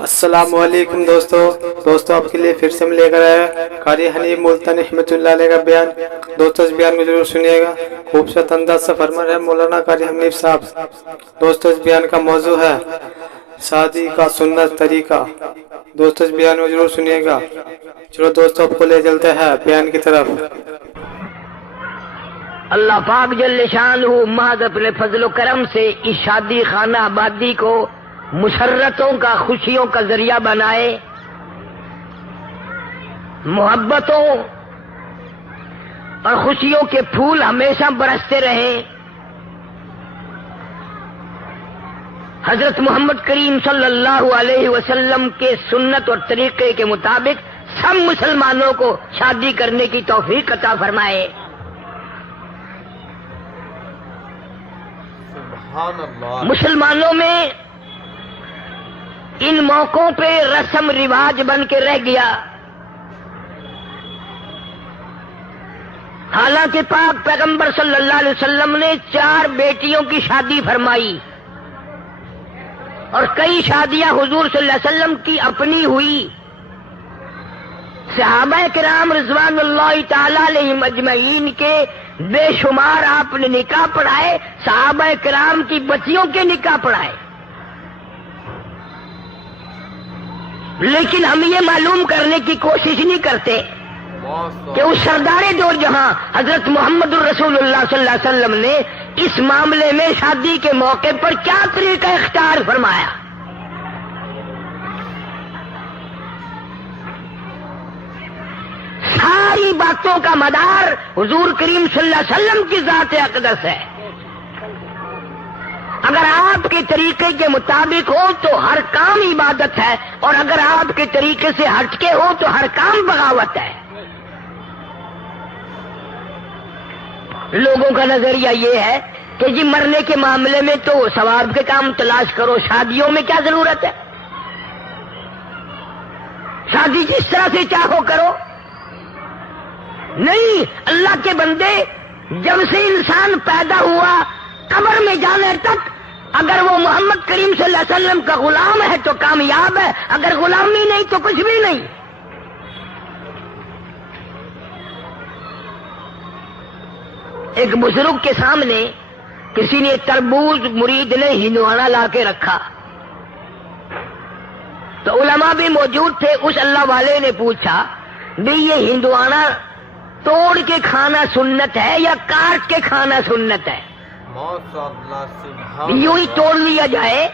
السلام علیکم دوستو آپ کے لیے پھر سے ہم لے کر آئے قاری حنیف ملتانی رحمۃ اللہ علیہ کا بیان۔ دوستو اس بیان کو ضرور سنیے گا، خوبصورت انداز سے فرما رہے ہیں مولانا قاری حنیف صاحب۔ دوستو اس بیان کا موضوع ہے شادی کا سنت طریقہ۔ دوستو اس بیان کو ضرور سنیے گا۔ چلو دوستو آپ کو لے چلتے ہیں بیان کی طرف۔ اللہ پاک جل شانہ محض اپنے فضل و کرم سے اس شادی خانہ آبادی کو مسرتوں کا، خوشیوں کا ذریعہ بنائے، محبتوں اور خوشیوں کے پھول ہمیشہ برستے رہیں۔ حضرت محمد کریم صلی اللہ علیہ وسلم کے سنت اور طریقے کے مطابق سب مسلمانوں کو شادی کرنے کی توفیق عطا فرمائے۔ مسلمانوں میں ان موقعوں پہ رسم رواج بن کے رہ گیا، حالانکہ پاک پیغمبر صلی اللہ علیہ وسلم نے 4 بیٹیوں کی شادی فرمائی اور کئی شادیاں حضور صلی اللہ علیہ وسلم کی اپنی ہوئی۔ صحابہ کرام رضوان اللہ تعالی علیہم اجمعین کے بے شمار آپ نے نکاح پڑھائے، صحابہ کرام کی بچیوں کے نکاح پڑھائے، لیکن ہم یہ معلوم کرنے کی کوشش نہیں کرتے کہ اس سردار دور جہاں حضرت محمد الرسول اللہ صلی اللہ علیہ وسلم نے اس معاملے میں شادی کے موقع پر کیا طریقہ اختیار فرمایا۔ ساری باتوں کا مدار حضور کریم صلی اللہ علیہ وسلم کی ذات اقدس ہے۔ اگر آپ کے طریقے کے مطابق ہو تو ہر کام عبادت ہے، اور اگر آپ کے طریقے سے ہٹ کے ہو تو ہر کام بغاوت ہے۔ لوگوں کا نظریہ یہ ہے کہ جی مرنے کے معاملے میں تو ثواب کے کام تلاش کرو، شادیوں میں کیا ضرورت ہے، شادی جس طرح سے چاہو کرو۔ نہیں، اللہ کے بندے، جب سے انسان پیدا ہوا قبر میں جانے تک اگر وہ محمد کریم صلی اللہ علیہ وسلم کا غلام ہے تو کامیاب ہے، اگر غلامی نہیں تو کچھ بھی نہیں۔ ایک بزرگ کے سامنے کسی نے تربوز مرید نے ہندوانا لا کے رکھا تو علماء بھی موجود تھے۔ اس اللہ والے نے پوچھا بھی یہ ہندوانا توڑ کے کھانا سنت ہے یا کاٹ کے کھانا سنت ہے؟ یوں ہی توڑ لیا جائے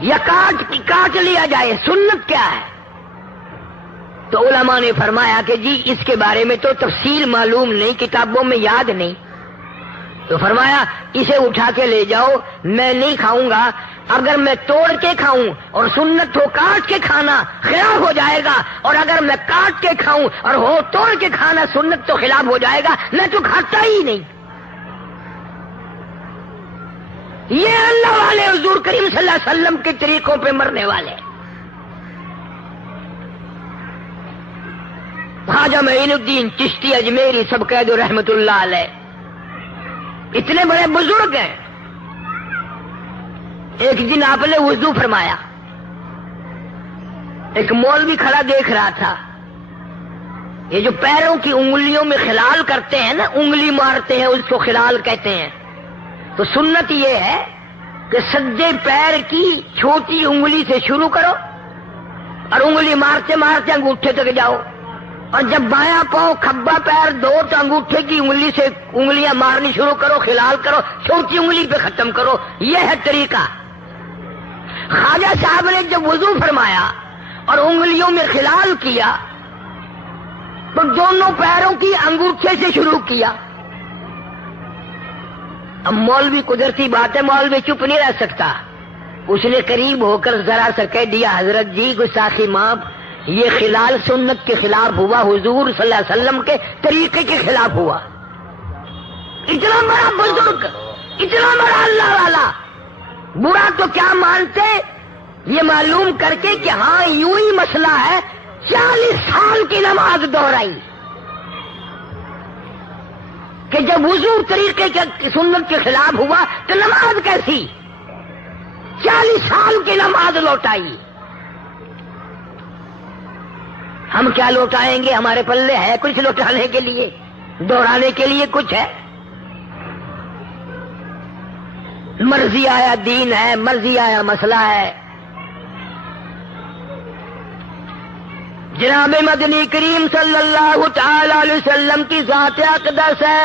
یا کاٹ لیا جائے، سنت کیا ہے؟ تو علماء نے فرمایا کہ جی اس کے بارے میں تو تفصیل معلوم نہیں، کتابوں میں یاد نہیں۔ تو فرمایا اسے اٹھا کے لے جاؤ، میں نہیں کھاؤں گا۔ اگر میں توڑ کے کھاؤں اور سنت ہو کاٹ کے کھانا، خلاف ہو جائے گا، اور اگر میں کاٹ کے کھاؤں اور ہو توڑ کے کھانا سنت، تو خلاف ہو جائے گا، میں تو کھاتا ہی نہیں۔ یہ اللہ والے حضور کریم صلی اللہ علیہ وسلم کے طریقوں پہ مرنے والے۔ خواجہ معین الدین چشتی اجمیری سب کہہ دو رحمت اللہ علیہ، اتنے بڑے بزرگ ہیں۔ ایک دن آپ نے وضو فرمایا، ایک مولوی کھڑا دیکھ رہا تھا۔ یہ جو پیروں کی انگلیوں میں خلال کرتے ہیں نا، انگلی مارتے ہیں، اس کو خلال کہتے ہیں۔ تو سنت یہ ہے کہ سجے پیر کی چھوٹی انگلی سے شروع کرو اور انگلی مارتے مارتے انگوٹھے تک جاؤ، اور جب بایاں پاؤں کھبا پیر دو تو انگوٹھے کی انگلی سے انگلیاں مارنی شروع کرو، خلال کرو، چھوٹی انگلی پہ ختم کرو۔ یہ ہے طریقہ۔ خواجہ صاحب نے جب وضو فرمایا اور انگلیوں میں خلال کیا تو دونوں پیروں کی انگوٹھے سے شروع کیا۔ اب مولوی، قدرتی بات ہے، مولوی چپ نہیں رہ سکتا، اس نے قریب ہو کر ذرا سا کہہ دیا، حضرت جی گستاخی معاف، یہ خلال سنت کے خلاف ہوا، حضور صلی اللہ علیہ وسلم کے طریقے کے خلاف ہوا۔ اتنا بڑا بزرگ، اتنا بڑا اللہ والا، برا تو کیا مانتے، یہ معلوم کر کے کہ ہاں یوں ہی مسئلہ ہے، 40 سال کی نماز دہرائی کہ جب وضو طریقے کے سنت کے خلاف ہوا تو نماز کیسی؟ 40 سال کی نماز لوٹائی. ہم کیا لوٹائیں گے؟ ہمارے پلے ہے کچھ لوٹانے کے لیے؟ دوہرانے کے لیے کچھ ہے؟ مرضی آیا دین ہے، مرضی آیا مسئلہ ہے. جناب مدنی کریم صلی اللہ تعالی علیہ وسلم کی ذات اقدس ہے.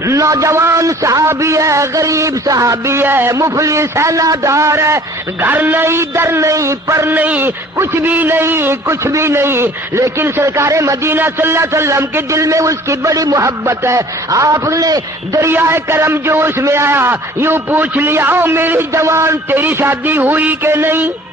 نوجوان صحابی ہے، غریب صحابی ہے، مفلس ہے، نادار ہے، گھر نہیں، در نہیں، پر نہیں، کچھ بھی نہیں، کچھ بھی نہیں، لیکن سرکار مدینہ صلی اللہ علیہ وسلم کے دل میں اس کی بڑی محبت ہے. آپ نے دریائے کرم جوش میں آیا، یوں پوچھ لیا، او میری جوان تیری شادی ہوئی کہ نہیں؟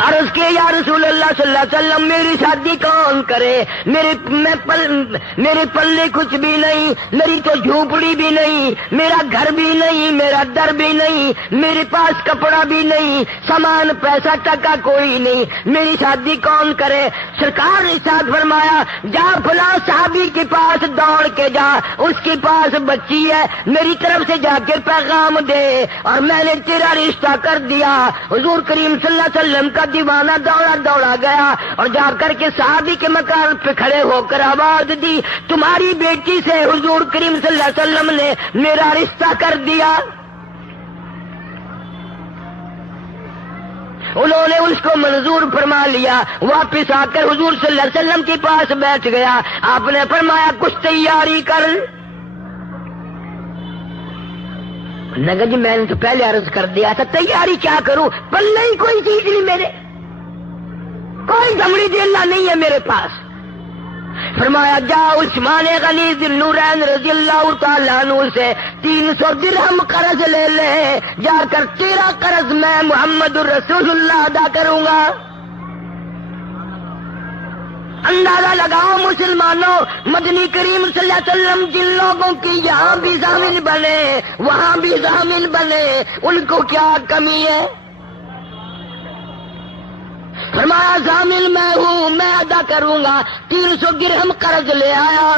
عرض کے یا رسول اللہ صلی اللہ علیہ وسلم میری شادی کون کرے؟ میرے پلے کچھ بھی نہیں، میری تو جھونپڑی بھی نہیں، میرا گھر بھی نہیں، میرا در بھی نہیں، میرے پاس کپڑا بھی نہیں، سامان پیسہ ٹکا کوئی نہیں، میری شادی کون کرے؟ سرکار نے ارشاد فرمایا جا فلاں صحابی کے پاس دوڑ کے جا، اس کے پاس بچی ہے، میری طرف سے جا کے پیغام دے اور میں نے تیرا رشتہ کر دیا. حضور کریم صلی اللہ علیہ وسلم کا دیوانہ دوڑا گیا اور جا کر کے صحابی کے مکان پہ کھڑے ہو کر آواز دی تمہاری بیٹی سے حضور کریم صلی اللہ علیہ وسلم نے میرا رشتہ کر دیا. انہوں نے اس کو منظور فرما لیا. واپس آ کر حضور صلی اللہ علیہ وسلم کے پاس بیٹھ گیا. آپ نے فرمایا کچھ تیاری کر. نگر جی میں نے تو پہلے عرض کر دیا تھا تیاری کیا کروں؟ پلے ہی کوئی چیز نہیں میرے، کوئی دمڑی دیلا نہیں ہے میرے پاس. فرمایا جا عثمان غنی ذی النورین رضی اللہ تعالیٰ عنہ سے 300 درہم قرض لے لے، جا کر تیرا قرض میں محمد الرسول اللہ ادا کروں گا. اندازہ لگاؤ مسلمانوں، مدنی کریم صلی اللہ علیہ وسلم جن لوگوں کی یہاں بھی ضامن بنے وہاں بھی ضامن بنے، ان کو کیا کمی ہے؟ فرمایا ضامن میں ہوں، میں ادا کروں گا. 300 درہم قرض لے آیا.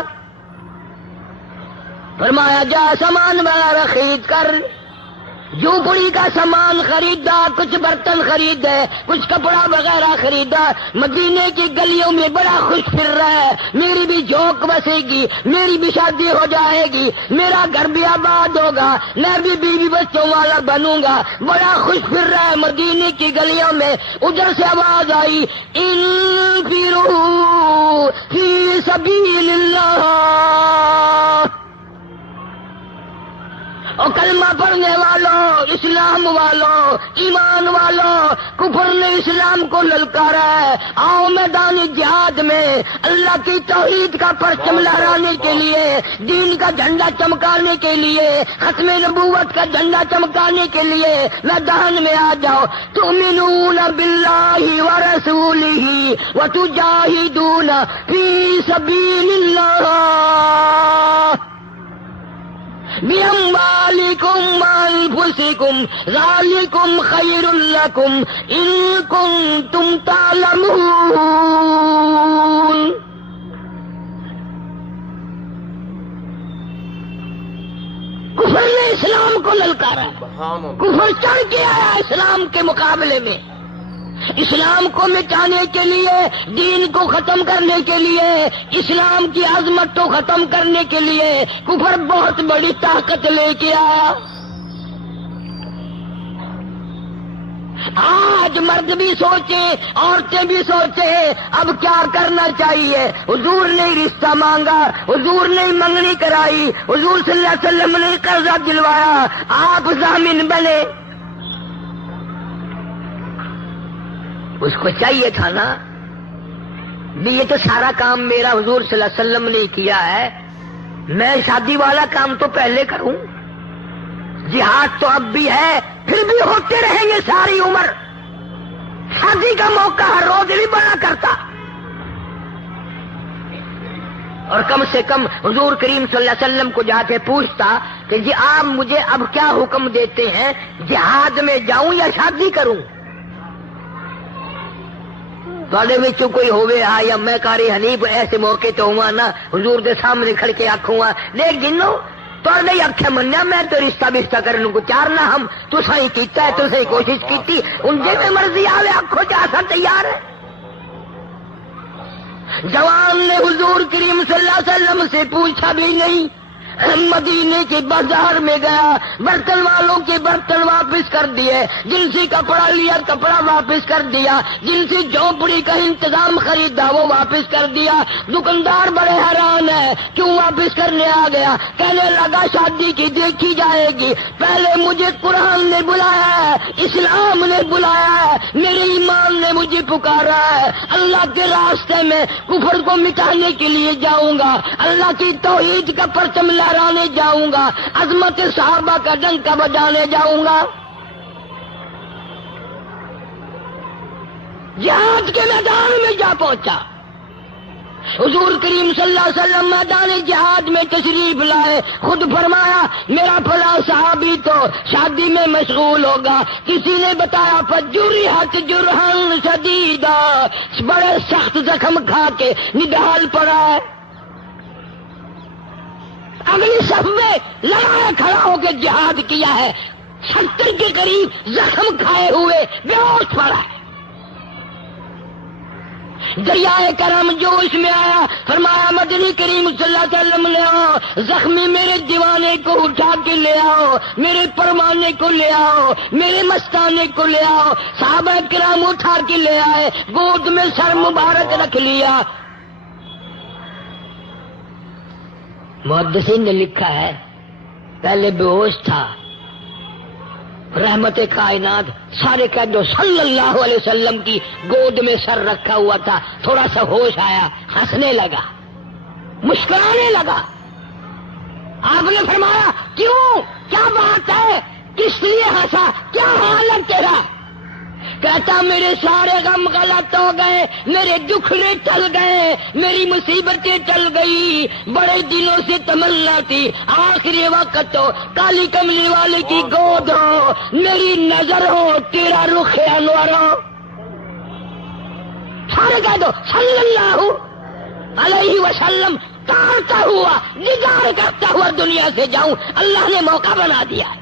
فرمایا جا سامان وغیرہ خرید کر. جھونپڑی کا سامان خریدا، کچھ برتن خریدے، کچھ کپڑا وغیرہ خریدا. مدینے کی گلیوں میں بڑا خوش پھر رہا ہے، میری بھی جھونک بسے گی، میری بھی شادی ہو جائے گی، میرا گھر بھی آباد ہوگا، میں بھی بیوی بچوں والا بنوں گا. بڑا خوش پھر رہا ہے مدینے کی گلیوں میں. ادھر سے آواز آئی انفروا فی سبیل اللہ. اور کلمہ پڑھنے والوں، اسلام والوں، ایمان والوں، کفر نے اسلام کو للکارا ہے. آؤ میدان جہاد میں اللہ کی توحید کا پرچم لہرانے کے لیے، دین کا جھنڈا چمکانے کے لیے، ختم نبوت کا جھنڈا چمکانے کے لیے میدان میں آ جاؤ. تؤمنون باللہ ورسولہ وتجاہدون فی سبیل اللہ بِأَمْوَالِكُمْ وَأَنفُسِكُمْ ذَلِكُمْ خَيْرٌ لَكُمْ إِن كُنتُمْ تَعْلَمُونَ. کفر نے اسلام کو للکارا، کفر چڑھ کے آیا اسلام کے مقابلے میں. اسلام کو مٹانے کے لیے، دین کو ختم کرنے کے لیے، اسلام کی عظمت کو ختم کرنے کے لیے کفر بہت بڑی طاقت لے کے آیا. آج مرد بھی سوچے، عورتیں بھی سوچے اب کیا کرنا چاہیے. حضور نے رشتہ مانگا، حضور نے منگنی کرائی، حضور صلی اللہ علیہ وسلم نے قرضہ دلوایا، آپ ضامن بنے. اس کو چاہیے تھا نا بھی یہ تو سارا کام میرا حضور صلی اللہ علیہ وسلم نے کیا ہے، میں شادی والا کام تو پہلے کروں. جہاد تو اب بھی ہے، پھر بھی ہوتے رہیں گے ساری عمر. شادی کا موقع ہر روز نہیں بنا کرتا. اور کم سے کم حضور کریم صلی اللہ علیہ وسلم کو جا کے پوچھتا کہ جی آپ مجھے اب کیا حکم دیتے ہیں، جہاد میں جاؤں یا شادی کروں؟ تو کوئی ہوئے یا میں قاری حنیف ایسے موقع تو ہوا نا حضور دے سامنے کھڑ کے آکھوں گا دیکھ گنو توڑ نہیں آخیا منیا میں تو رشتہ بشتہ کرنے کو چارنا ہم تو صحیح کیتا ہے تو صحیح کوشش کی ان جی میں مرضی آوے آخو جا سا تیار ہے. جوان نے حضور کریم صلی اللہ علیہ وسلم سے پوچھا بھی نہیں. مدینے کے بازار میں گیا, برتن والوں کے برتن واپس کر دیے, جن سے کپڑا لیا کپڑا واپس کر دیا, جن سے جھونپڑی کا انتظام خریدا وہ واپس کر دیا. دکاندار بڑے حیران ہے کیوں واپس کرنے آ گیا. کہنے لگا شادی کی دیکھی جائے گی, پہلے مجھے قرآن نے بلایا ہے, اسلام نے بلایا ہے, میرے ایمان نے مجھے پکارا ہے. اللہ کے راستے میں کفر کو مٹانے کے لیے جاؤں گا, اللہ کی توحید کا پرچم لہرانے جاؤں گا, عظمت صحابہ کا ڈنکا بجانے جاؤں گا. جہاد کے میدان میں جا پہنچا. حضور کریم صلی اللہ علیہ وسلم میدان جہاد میں تشریف لائے. خود فرمایا میرا فلاں صحابی تو شادی میں مشغول ہوگا. کسی نے بتایا فجرحت جرحا شدیدا, بڑے سخت زخم کھا کے نڈال پڑا ہے. اگلی صف میں لڑایا کھڑا ہو کے جہاد کیا ہے, 70 کے قریب زخم کھائے ہوئے بے ہوش پڑا ہے. دریائے کرم جوش میں آیا, فرمایا مدنی کریم صلی اللہ علیہ وسلم لے آؤ, زخمی میرے دیوانے کو اٹھا کے لے آؤ, میرے پروانے کو لے آؤ, میرے مستانے کو لے آؤ. صحابہ کرام اٹھا کے لے آئے, گود میں سر مبارک رکھ لیا. محدثین نے لکھا ہے پہلے بے ہوش تھا, رحمت کائنات سارے کہہ دو صلی اللہ علیہ وسلم کی گود میں سر رکھا ہوا تھا. تھوڑا سا ہوش آیا, ہنسنے لگا, مسکرانے لگا. آپ نے فرمایا کیوں, کیا بات ہے, کس لیے ہنسا, کیا حالت تیرا؟ کہتا میرے سارے غم غلط ہو گئے, میرے دکھڑے ٹل گئے, میری مصیبتیں ٹل گئی. بڑے دنوں سے تمنا تھی آخری وقت ہو, کالی کملی والے کی گود ہو, میری نظر ہو, تیرا رخ انور ہو. سارے کہہ دو صلی اللہ علیہ وسلم. تارتا ہوا دیدار کرتا ہوا دنیا سے جاؤں, اللہ نے موقع بنا دیا.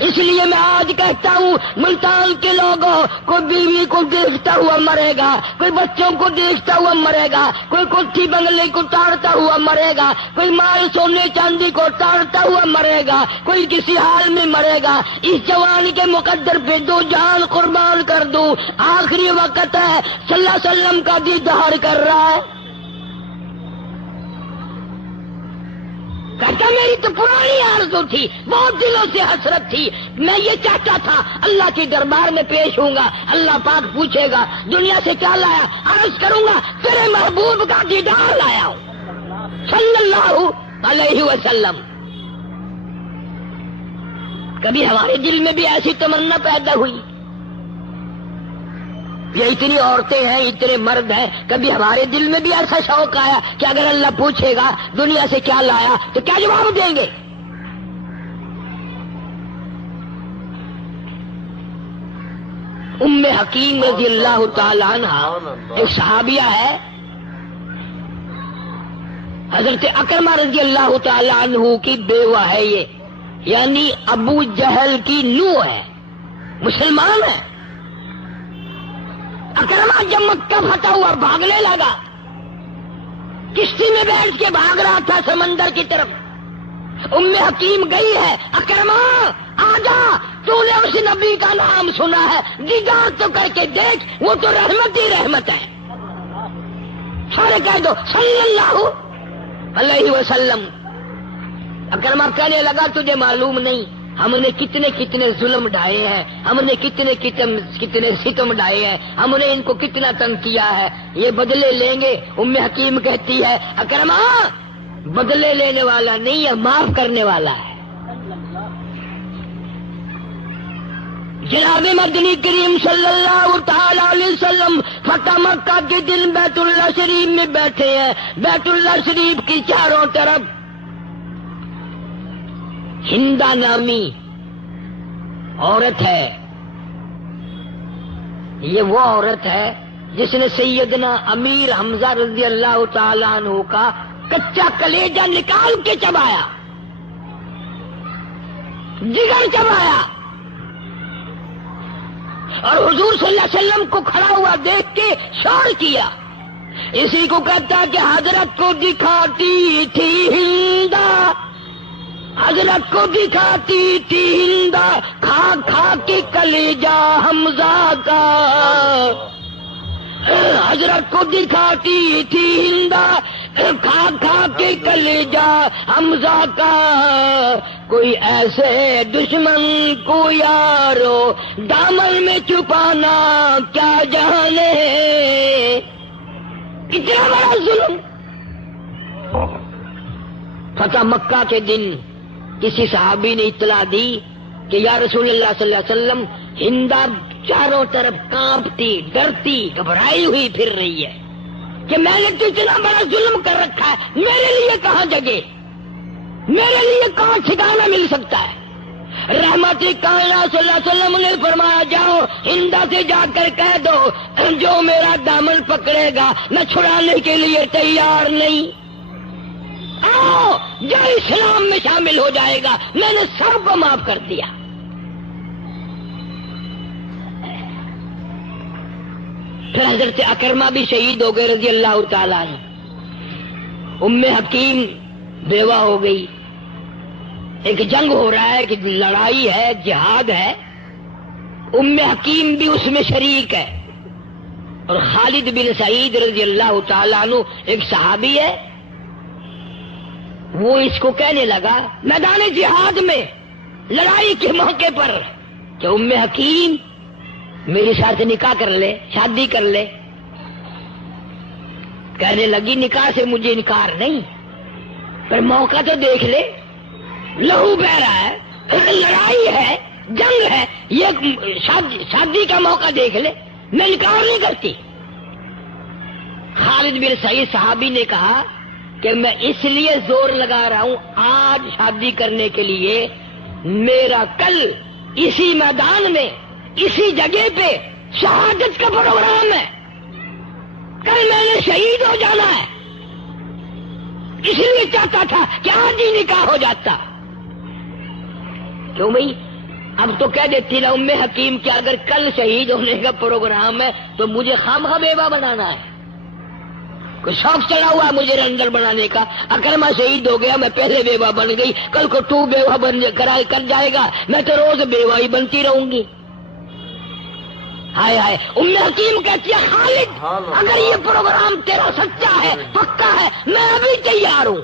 اس لیے میں آج کہتا ہوں ملتان کے لوگوں, کوئی بیوی کو دیکھتا ہوا مرے گا, کوئی بچوں کو دیکھتا ہوا مرے گا, کوئی کوٹھی بنگلے کو تاڑتا ہوا مرے گا, کوئی مال سونے چاندی کو تاڑتا ہوا مرے گا, کوئی کسی حال میں مرے گا. اس جوان کے مقدر پہ 2 جان قربان کر دوں. آخری وقت ہے, صلی اللہ علیہ وسلم کا دیدار کر رہا ہے. کہتا میری تو پرانی آرزو تھی, بہت دلوں سے حسرت تھی, میں یہ چاہتا تھا اللہ کے دربار میں پیش ہوں گا. اللہ پاک پوچھے گا دنیا سے کیا لایا, عرض کروں گا تیرے محبوب کا دیدار لایا ہوں صلی اللہ علیہ وسلم. کبھی ہمارے دل میں بھی ایسی تمنا پیدا ہوئی, یہ اتنی عورتیں ہیں, اتنے مرد ہیں, کبھی ہمارے دل میں بھی ایسا شوق آیا کہ اگر اللہ پوچھے گا دنیا سے کیا لایا تو کیا جواب دیں گے؟ ام حکیم رضی اللہ تعالی عنہ ایک صحابیہ ہے, حضرت اکرمہ رضی اللہ تعالی عنہ کی بیوہ ہے یہ, یعنی ابو جہل کی نوح ہے, مسلمان ہے. اکرمہ جب مکہ فتح ہوا بھاگنے لگا, کشتی میں بیٹھ کے بھاگ رہا تھا سمندر کی طرف. ام حکیم گئی ہے, اکرمہ آجا, تو نے اس نبی کا نام سنا ہے, دیدار تو کر کے دیکھ, وہ تو رحمت ہی رحمت ہے. سارے کہہ دو صلی اللہ علیہ وسلم. اکرمہ کہنے لگا تجھے معلوم نہیں ہم نے کتنے کتنے ظلم ڈھائے ہیں, ہم نے کتنے ستم ڈھائے ہیں, ہم نے ان کو کتنا تنگ کیا ہے, یہ بدلے لیں گے. ام حکیم کہتی ہے اکرمہ بدلے لینے والا نہیں ہے, معاف کرنے والا ہے. جناب مدنی کریم صلی اللہ تعالی علیہ وسلم فتح مکہ کے دن بیت اللہ شریف میں بیٹھے ہیں. بیت اللہ شریف کی چاروں طرف ہندا نامی عورت ہے. یہ وہ عورت ہے جس نے سیدنا امیر حمزہ رضی اللہ تعالیٰ عنہ کا کچا کلیجہ نکال کے چبایا، جگر چبایا، اور حضور صلی اللہ علیہ وسلم کو کھڑا ہوا دیکھ کے شور کیا. اسی کو کہتا کہ حضرت کو دکھاتی تھی ہندا، حضرت کو دکھاتی تھی ہندا، کھا کھا کے کلیجہ حمزہ کا. حضرت کو دکھاتی تھی ہندا، کھا کھا کے کلیجہ حمزہ کا. کوئی ایسے دشمن کو یارو دامن میں چھپانا کیا جانے. اتنا بڑا ظلم. فتح مکہ کے دن کسی صحابی نے اطلاع دی کہ یا رسول اللہ صلی اللہ علیہ وسلم، ہندا چاروں طرف کانپتی، ڈرتی، گھبرائی ہوئی پھر رہی ہے کہ میں نے تو اتنا بڑا ظلم کر رکھا ہے، میرے لیے کہاں جگہ، میرے لیے کہاں ٹھکانہ مل سکتا ہے. رحمت کائنات صلی اللہ علیہ وسلم نے فرمایا جاؤ ہندا سے جا کر کہہ دو جو میرا دامن پکڑے گا میں چھڑانے کے لیے تیار نہیں. آؤ جو اسلام میں شامل ہو جائے گا میں نے سب کو معاف کر دیا. پھر حضرت اکرمہ بھی شہید ہو گئے رضی اللہ تعالیٰ عنہ. ام حکیم بیوہ ہو گئی. ایک جنگ ہو رہا ہے کہ لڑائی ہے، جہاد ہے، ام حکیم بھی اس میں شریک ہے. اور خالد بن سعید رضی اللہ تعالیٰ عنہ ایک صحابی ہے، وہ اس کو کہنے لگا میدان جہاد میں لڑائی کے موقع پر کہ ام حکیم میرے ساتھ نکاح کر لے، شادی کر لے. کہنے لگی نکاح سے مجھے انکار نہیں، پر موقع تو دیکھ لے، لہو بہ رہا ہے، لڑائی ہے، جنگ ہے، یہ شادی کا موقع دیکھ لے، میں انکار نہیں کرتی. خالد بن سعید صحابی نے کہا کہ میں اس لیے زور لگا رہا ہوں آج شادی کرنے کے لیے، میرا کل اسی میدان میں اسی جگہ پہ شہادت کا پروگرام ہے، کل میں نے شہید ہو جانا ہے، اس لیے چاہتا تھا کہ آج ہی نکاح ہو جاتا. کیوں بھائی اب تو کہہ دیتی نا ام حکیم کہ اگر کل شہید ہونے کا پروگرام ہے تو مجھے خامخواہ بیوہ بنانا ہے، کوئی شوق چڑھا ہوا ہے مجھے رنڈر بنانے کا. اکرمہ شہید ہو گیا، میں پہلے بیوہ بن گئی، کل کو تو بیوہ کر جائے گا، میں تو روز بیوہ ہی بنتی رہوں گی. ہائے ہائے. ام حکیم کہتی ہے خالد اگر یہ پروگرام تیرا سچا ہے، پکا ہے، میں ابھی تیار ہوں.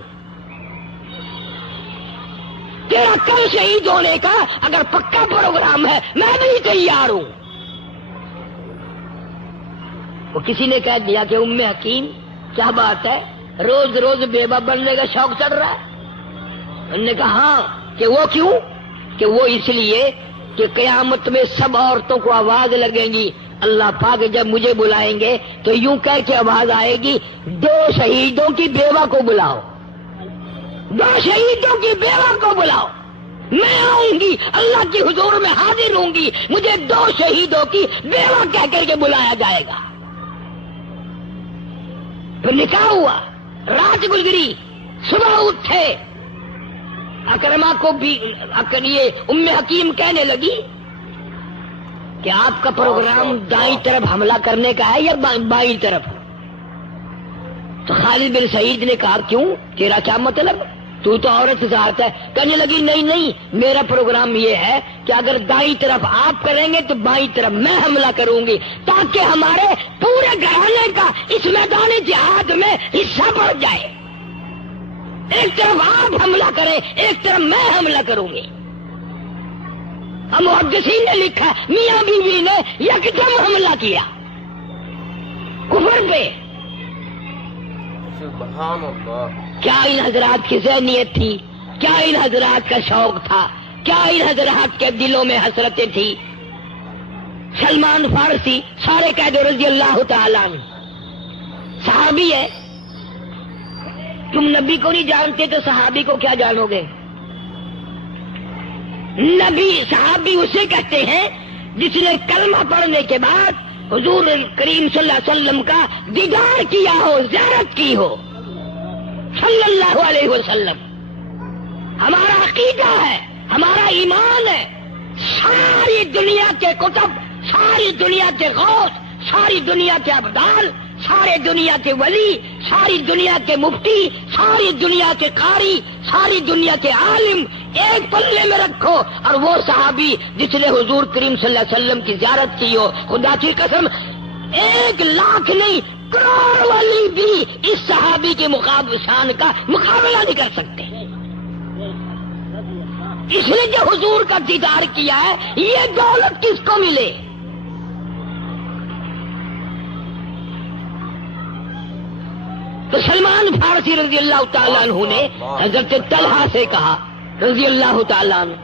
تیرا کل شہید ہونے کا اگر پکا پروگرام ہے میں بھی تیار ہوں. وہ کسی نے کہہ دیا کہ ام حکیم کیا بات ہے، روز روز بیوہ بننے کا شوق چڑھ رہا ہے. انہوں نے کہا ہاں. کہ وہ کیوں؟ کہ وہ اس لیے کہ قیامت میں سب عورتوں کو آواز لگیں گی، اللہ پاک جب مجھے بلائیں گے تو یوں کہہ کے آواز آئے گی 2 شہیدوں کی بیوہ کو بلاؤ، 2 شہیدوں کی بیوہ کو بلاؤ. میں آؤں گی اللہ کی حضور میں حاضر ہوں گی، مجھے 2 شہیدوں کی بیوہ کہہ کر کے بلایا جائے گا. پھر نکاح ہوا، رات گزری، صبح اٹھے. اکرمہ کو بھی یہ ام حکیم کہنے لگی کہ آپ کا پروگرام دائیں طرف حملہ کرنے کا ہے یا بائیں طرف؟ تو خالد بن سعید نے کہا کیوں، تیرا کیا مطلب، تو عورت ذات ہے. کہنے لگی نہیں، میرا پروگرام یہ ہے کہ اگر دائیں طرف آپ کریں گے تو بائیں طرف میں حملہ کروں گی، تاکہ ہمارے پورے گھرانے کا اس میدان جہاد میں حصہ پڑ جائے. ایک طرف آپ حملہ کریں، ایک طرف میں حملہ کروں گی. محدثین نے لکھا میاں بیوی نے یکدم حملہ کیا کفر پہ. سبحان اللہ. کیا ان حضرات کی ذہنیت تھی، کیا ان حضرات کا شوق تھا، کیا ان حضرات کے دلوں میں حسرتیں تھی. سلمان فارسی سارے قید رضی اللہ تعالیٰ عنہ صحابی ہے. تم نبی کو نہیں جانتے تو صحابی کو کیا جانو گے. نبی صحابی اسے کہتے ہیں جس نے کلمہ پڑھنے کے بعد حضور کریم صلی اللہ علیہ وسلم کا دیدار کیا ہو، زیارت کی ہو. صلی اللہ علیہ وسلم. ہمارا عقیدہ ہے، ہمارا ایمان ہے، ساری دنیا کے کتب، ساری دنیا کے غوث، ساری دنیا کے ابدال، سارے دنیا کے ولی، ساری دنیا کے مفتی، ساری دنیا کے قاری، ساری دنیا کے عالم ایک پلے میں رکھو، اور وہ صحابی جس نے حضور کریم صلی اللہ علیہ وسلم کی زیارت کی ہو، خدا کی قسم 1,00,000 نہیں، کروڑ ولی بھی اس صحابی کے شان کا مقابلہ نہیں کر سکتے. اس نے جو حضور کا دیدار کیا ہے، یہ دولت کس کو ملے؟ تو سلمان فارسی رضی اللہ تعالیٰ عنہ نے حضرت طلحہ سے کہا رضی اللہ تعالیٰ عنہ،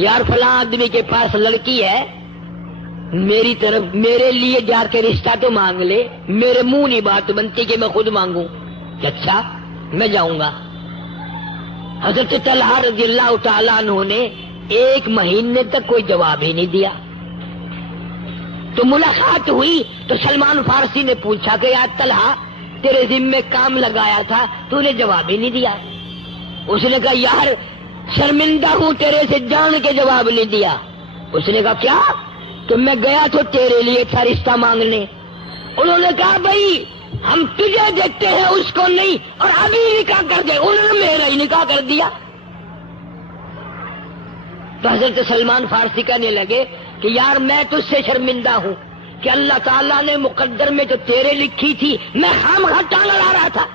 یار فلاں آدمی کے پاس لڑکی ہے، میری طرف میرے لیے جا کے رشتہ تو مانگ لے. میرے منہ نہیں بات بنتی کہ میں خود مانگوں. کہ اچھا میں جاؤں گا. حضرت طلحہ رضی اللہ تعالیٰ عنہ نے 1 مہینے تک کوئی جواب ہی نہیں دیا. تو ملاقات ہوئی تو سلمان فارسی نے پوچھا کہ یار طلحہ تیرے ذمے کام لگایا تھا، تو نے جواب ہی نہیں دیا. اس نے کہا یار شرمندہ ہوں تیرے سے جان کے جواب نہیں دیا. اس نے کہا کیا؟ کہ میں گیا تو تیرے لیے تھا رشتہ مانگنے. انہوں نے کہا بھائی ہم تجھے دیکھتے ہیں اس کو نہیں، اور ابھی نکاح کر دے. انہوں نے میرا ہی نکاح کر دیا. تو حضرت سلمان فارسی کہنے لگے کہ یار میں تجھ سے شرمندہ ہوں کہ اللہ تعالیٰ نے مقدر میں جو تیرے لکھی تھی میں خواہ ٹانگ لڑا رہا تھا.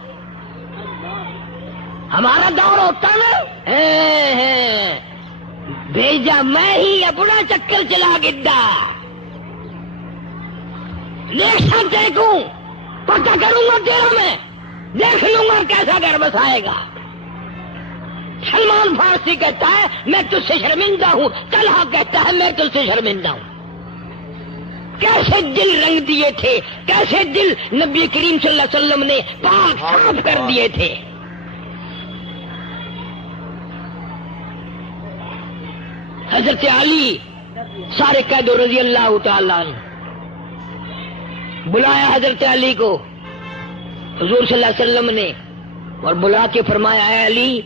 ہمارا دور ہوتا نا بھیجا میں ہی اپنا چکر چلا گڈا، دیکھا دیکھوں پتہ کروں گا تیرا، میں دیکھ لوں گا کیسا گھر بسائے گا. سلمان فارسی کہتا ہے میں تجھ سے شرمندہ ہوں، طلحہ کہتا ہے میں تجھ سے شرمندہ ہوں. کیسے دل رنگ دیے تھے، کیسے دل نبی کریم صلی اللہ علیہ وسلم نے پاک صاف کر دیے تھے. حضرت علی سارے قید رضی اللہ تعالیٰ عنہ بلایا حضرت علی کو حضور صلی اللہ علیہ وسلم نے، اور بلا کے فرمایا اے علی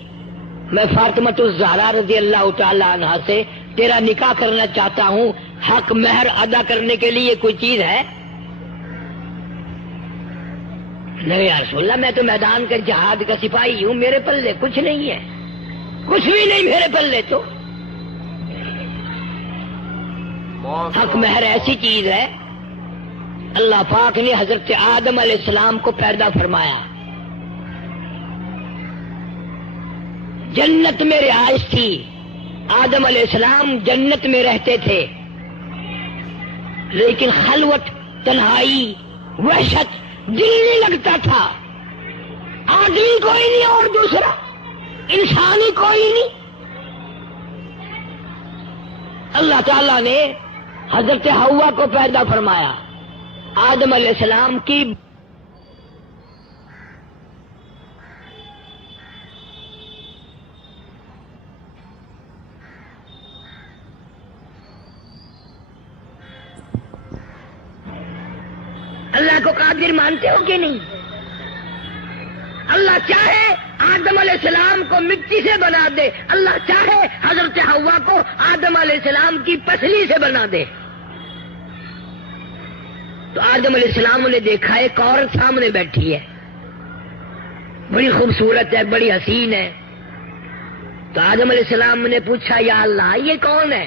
میں فاطمۃ الزہرا رضی اللہ تعالیٰ عنہ سے تیرا نکاح کرنا چاہتا ہوں، حق مہر ادا کرنے کے لیے کوئی چیز ہے؟ نہیں یا رسول اللہ میں تو میدان کا جہاد کا سپاہی ہوں، میرے پلے کچھ نہیں ہے، کچھ بھی نہیں میرے پلے. تو حق مہر ایسی چیز ہے، اللہ پاک نے حضرت آدم علیہ السلام کو پیدا فرمایا، جنت میں رہائش تھی، آدم علیہ السلام جنت میں رہتے تھے، لیکن خلوت، تنہائی، وحشت دل نہیں لگتا تھا. آدمی کوئی نہیں اور دوسرا انسانی کوئی نہیں. اللہ تعالیٰ نے حضرت حوا کو پیدا فرمایا، آدم علیہ السلام کی اللہ کو قادر مانتے ہو کہ نہیں؟ اللہ چاہے آدم علیہ السلام کو مٹی سے بنا دے، اللہ چاہے حضرت حوا کو آدم علیہ السلام کی پسلی سے بنا دے. تو آدم علیہ السلام نے دیکھا ایک عورت سامنے بیٹھی ہے، بڑی خوبصورت ہے، بڑی حسین ہے. تو آدم علیہ السلام نے پوچھا یا اللہ یہ کون ہے؟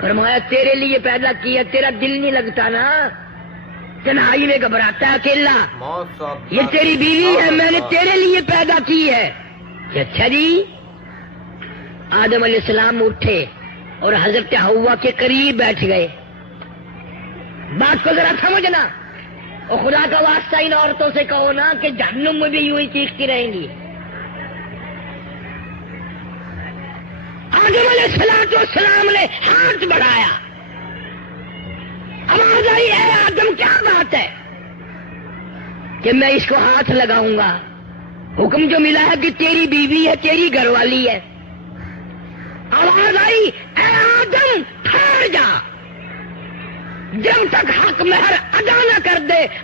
فرمایا تیرے لیے پیدا کیا، تیرا دل نہیں لگتا نا، تنہائی میں گھبراتا ہے اکیلا، یہ تیری بیوی ہے، میں نے تیرے لیے پیدا کی ہے. اچھا جی. آدم علیہ السلام اٹھے اور حضرت حوا کے قریب بیٹھ گئے. بات کو ذرا سمجھنا، اور خدا کا واسطہ ان عورتوں سے کہو نا کہ جہنم میں بھی یوں ہی چیختی رہیں گی. آدم علیہ السلام نے ہاتھ بڑھایا، آواز آئی ہے آدم کیا بات ہے کہ میں اس کو ہاتھ لگاؤں گا؟ حکم جو ملا ہے کہ تیری بیوی ہے، تیری گھر والی ہے. آواز آئی اے آدم ٹھہر جا، جب تک حق مہر ادا نہ کر دے